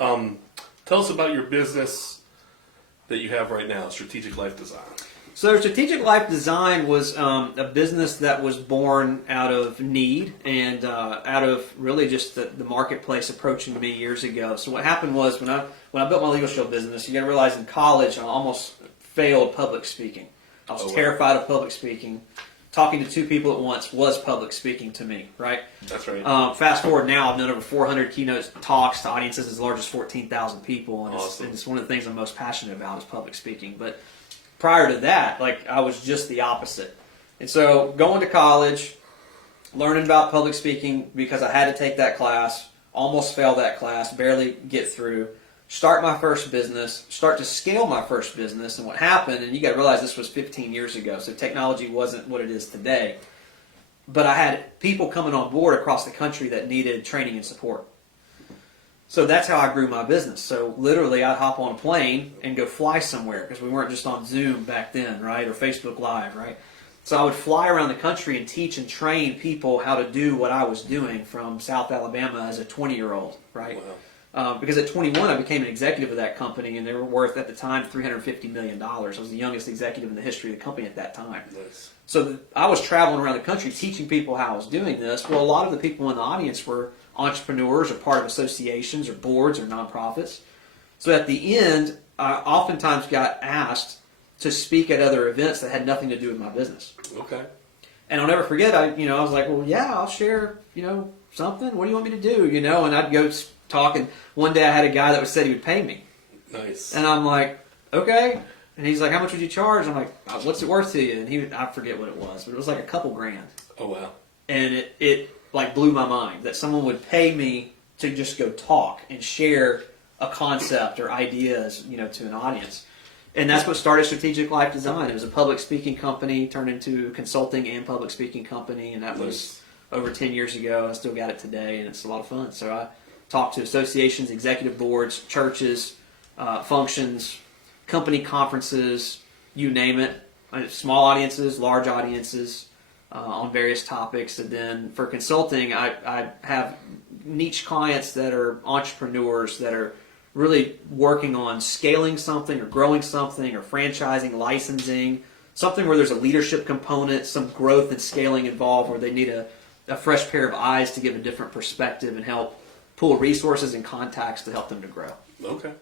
Tell us about your business that you have right now, Strategic Life Design. So Strategic Life Design was a business that was born out of need and out of really just the marketplace approaching me years ago. So what happened was when I built my legal show business, you got to realize in college I almost failed public speaking. I was terrified of public speaking. Talking to two people at once was public speaking to me, right? That's right. Fast forward now, I've done over 400 keynote talks to audiences as large as 14,000 people, and Awesome. it's one of the things I'm most passionate about is public speaking. But prior to that, I was just the opposite. And so going to college, learning about public speaking because I had to take that class, almost failed that class, barely get through, start my first business, start to scale my first business. And what happened, and you got to realize this was 15 years ago, so technology wasn't what it is today. But I had people coming on board across the country that needed training and support. So that's how I grew my business. So literally I'd hop on a plane and go fly somewhere because we weren't just on Zoom back then, right? Or Facebook Live, right? So I would fly around the country and teach and train people how to do what I was doing from South Alabama as a 20-year-old, right? Wow. Because at 21 I became an executive of that company and they were worth at the time $350 million. I was the youngest executive in the history of the company at that time. Nice. So I was traveling around the country teaching people how I was doing this. Well, a lot of the people in the audience were entrepreneurs or part of associations or boards or nonprofits. So at the end, I oftentimes got asked to speak at other events that had nothing to do with my business. Okay. And I'll never forget, I was like, well, yeah, I'll share, something. What do you want me to do? And I'd go talk. And one day I had a guy that said he would pay me. Nice. And I'm like, okay. And he's like, how much would you charge? I'm like, what's it worth to you? And I forget what it was, but it was like a couple grand. Oh, wow. And it blew my mind that someone would pay me to just go talk and share a concept or ideas, to an audience. And that's what started Strategic Life Design. It was a public speaking company turned into a consulting and public speaking company, and that was over 10 years ago. I still got it today, and it's a lot of fun. So I talk to associations, executive boards, churches, functions, company conferences, you name it, small audiences, large audiences, on various topics. And then for consulting, I have niche clients that are entrepreneurs that are really working on scaling something or growing something or franchising, licensing, something where there's a leadership component, some growth and scaling involved where they need a fresh pair of eyes to give a different perspective and help pull resources and contacts to help them to grow. Okay.